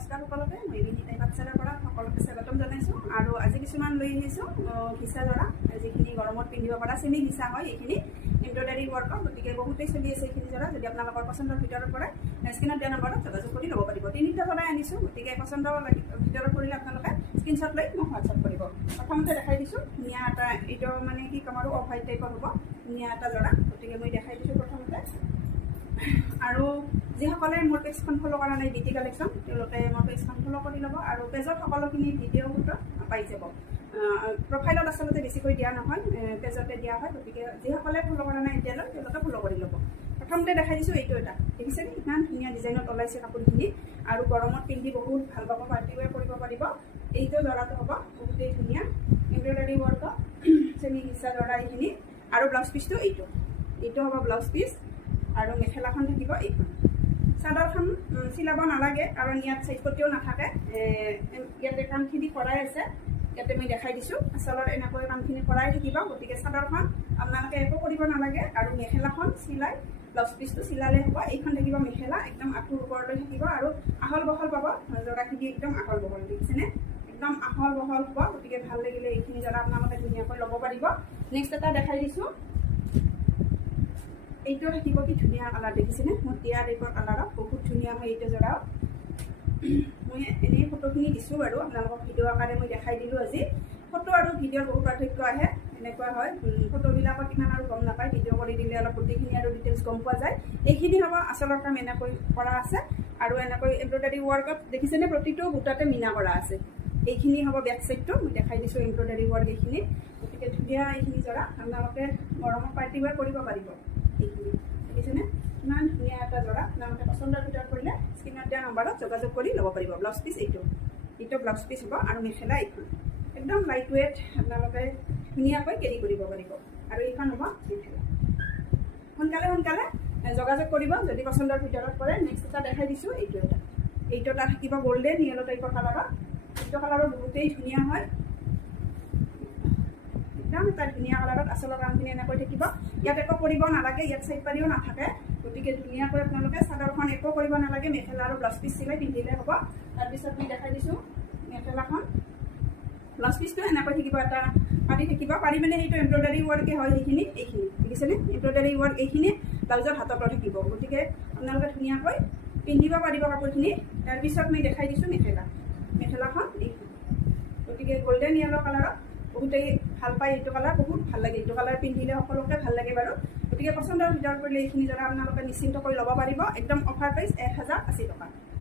নমস্কাৰ সকলোকে মই বিনীতা বাচ্চাৰ পৰা সকলোকে স্বাগতম জনাইছোঁ আৰু আজি কিছুমান লৈ আহিছোঁ ঘিচা জৰা যিখিনি গৰমত পিন্ধিব পৰা চেমি ঘিচা হয় এইখিনি এমব্ৰইডাৰী ৱৰ্কৰ গতিকে বহুতেই চলি আছে এইখিনি জৰা যদি আপোনালোকৰ পচন্দৰ ভিতৰত পৰে স্ক্ৰীনত দিয়া নম্বৰত যোগাযোগ কৰি ল'ব পাৰিব তিনিটা জৰাই আনিছোঁ গতিকে পচন্দৰ ভিতৰত পৰিলে আপোনালোকে স্ক্ৰীনশ্বট লৈ মোক হোৱাটছআপ কৰিব প্ৰথমতে দেখাই দিছোঁ ধুনীয়া এটা এইটো মানে কি ক'ম আৰু অফ হোৱাইট টাইপৰ হ'ব ধুনীয়া এটা জৰা গতিকে মই দেখাই দিছোঁ প্ৰথমতে আৰু যিসকলে মোৰ পেজখন ফ'ল' কৰা নাই বিটি কালেকশ্যন তেওঁলোকে মোৰ পেজখন ফ'ল' কৰি ল'ব আৰু পেজত সকলোখিনি ভিডিঅ' ফটো পাই যাব প্ৰফাইলত আচলতে বেছিকৈ দিয়া নহয় পেজতে দিয়া হয় গতিকে যিসকলে ফ'ল' কৰা নাই এতিয়ালৈ তেওঁলোকে ফ'ল' কৰি ল'ব প্ৰথমতে দেখাই দিছোঁ এইটো এটা দেখিছেনে ইমান ধুনীয়া ডিজাইনত ওলাইছে কাপোৰখিনি আৰু গৰমত পিন্ধি বহুত ভাল পাব পাৰ্টি ৱেৰ কৰিব পাৰিব এইটো জৰাটো হ'ব বহুতেই ধুনীয়া এমব্ৰইডাৰী ৱৰ্কৰ চেমি ঘিচা জৰা এইখিনি আৰু ব্লাউজ পিচটো এইটো হ'ব ব্লাউজ পিচ আৰু মেখেলাখন থাকিব এইখন চাদৰখন চিলাব নালাগে কাৰণ ইয়াত চাইড পটিও নাথাকে ইয়াতে কামখিনি কৰাই আছে ইয়াতে মই দেখাই দিছোঁ আচলত এনেকৈ কামখিনি কৰাই থাকিব গতিকে চাদৰখন আপোনালোকে একো কৰিব নালাগে আৰু মেখেলাখন চিলাই ব্লাউজ পিচটো চিলালে হ'ব এইখন থাকিব মেখেলা একদম আঁঠুৰ ওপৰলৈ থাকিব আৰু আহল বহল পাব জৰাখিনি একদম আহল বহল দেখিছেনে একদম আহল বহল হ'ব গতিকে ভাল লাগিলে এইখিনি জৰা আপোনালোকে ধুনীয়াকৈ ল'ব পাৰিব নেক্সট এটা দেখাই দিছোঁ এইটো থাকিব কি ধুনীয়া কালাৰ দেখিছেনে মটীয়া টাইপৰ কালাৰত বহুত ধুনীয়া হয় এইটো জৰাও মই এনেই ফটোখিনি দিছোঁ বাৰু আপোনালোকক ভিডিঅ' আকাৰে মই দেখাই দিলোঁ আজি ফটো আৰু ভিডিঅ'ৰ বহুত পাৰ্থক্য আহে এনেকুৱা হয় ফটোবিলাকত ইমান আৰু গম নাপায় ভিডিঅ' কৰি দিলে অলপ গোটেইখিনি আৰু ডিটেইলছ গম পোৱা যায় এইখিনি হ'ব আচলৰ কাম এনেকৈ কৰা আছে আৰু এনেকৈ এমব্ৰইডাৰী ৱৰ্কত দেখিছেনে প্ৰতিটো বুটাতে মিনা কৰা আছে এইখিনি হ'ব বেক চাইডটো মই দেখাই দিছোঁ এমব্ৰইডাৰী ৱৰ্ক এইখিনি গতিকে ধুনীয়া এইখিনি জৰা আপোনালোকে গৰমত পাৰ্টি ৱেৰ কৰিব পাৰিব এইখিনি দেখিছেনে ইমান ধুনীয়া এটা জৰা আপোনালোকে পচন্দৰ ভিতৰত কৰিলে স্ক্ৰীনত দিয়া নম্বৰত যোগাযোগ কৰি ল'ব পাৰিব ব্লাউজ পিচ এইটো ব্লাউজ পিচ হ'ব আৰু মেখেলা এইখন একদম লাইট ৱেইট আপোনালোকে ধুনীয়াকৈ কেৰি কৰিব পাৰিব আৰু এইখন হ'ব মেখেলা সোনকালে যোগাযোগ কৰিব যদি পচন্দৰ ভিতৰত কৰে নেক্সট এটা দেখাই দিছোঁ এইটো এটা থাকিব গল্ডেন য়েলো টাইপৰ কালাৰত এইটো কালাৰো বহুতেই ধুনীয়া হয় একদম এটা ধুনীয়া কালাৰত আচলৰ কামখিনি এনেকৈ থাকিব ইয়াত একো কৰিব নালাগে ইয়াত চাইড পাৰিও নাথাকে গতিকে ধুনীয়াকৈ আপোনালোকে চাদৰখন একো কৰিব নালাগে মেখেলা আৰু ব্লাউজ পিচ চিলাই পিন্ধিলে হ'ব তাৰপিছত মই দেখাই দিছোঁ মেখেলাখন ব্লাউজ পিচটো এনেকৈ থাকিব এটা পাৰি মানে সেইটো এমব্ৰইডাৰী ৱৰ্কে হয় এইখিনি দেখিছেনে এমব্ৰইডাৰী ৱৰ্ক এইখিনি ব্লাউজৰ হাততো থাকিব গতিকে আপোনালোকে ধুনীয়াকৈ পিন্ধিব পাৰিব কাপোৰখিনি তাৰপিছত মই দেখাই দিছোঁ মেখেলাখন এইখন গতিকে গল্ডেন য়েলো কালাৰত বহুতেই ভাল পায় এইটো কালাৰ বহুত ভাল লাগে এইটো কালাৰ পিন্ধিলে সকলোকে ভাল লাগে বাৰু গতিকে পচন্দৰ ভিতৰত কৰিলে এইখিনি জৰা আপোনালোকে নিশ্চিন্ত কৰি ল'ব পাৰিব একদম অফাৰ প্ৰাইচ 1080 টকা